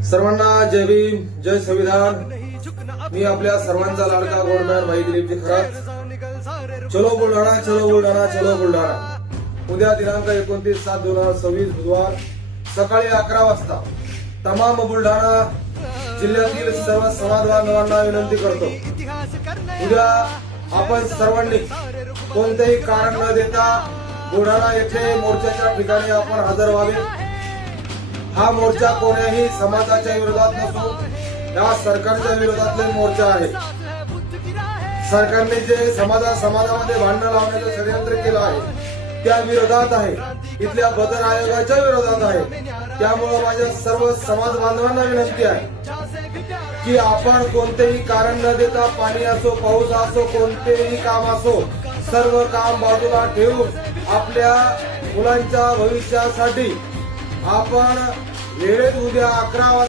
सर्वांना जय भीम, जय संविधान। मी आपल्या सर्वांचा लाडका गोडमॅन भाई दिलीपजी खरात। चलो बुलढाणा, चलो बुलढाणा, चलो बुलढाणा। उद्या दिनांक 29/7/2026 बुधवार सकाळी 11 वाजता तमाम बुलढाणा जिल्ह्यातील सर्व समाज बांधवांना विनंती करतो, उद्या आपण सर्वांनी कोणतेही कारण न देता बुलढाणा येथे मोर्चाच्या ठिकाणी आपण हजर व्हावे। हा मोर्चा कोण्याही समाजाच्या विरोधात नसून या सरकारच्या विरोधातला मोर्चा आहे। सरकारने जे समाजामध्ये भांडण लावण्याचं षडयंत्र केलं आहे त्या विरोधात आहे, इथल्या बदर आयोगाच्या विरोधात आहे। त्यामुळे माझ्या सर्व समाज बांधवांना विनंती आहे की आपण कोणतेही कारण न देता पाणी असो, पाऊस असो, कोणतेही काम असो, सर्व काम बाजूला ठेवून आपल्या मुलांच्या भविष्यासाठी आपण वेळेत उद्या 11 वाजता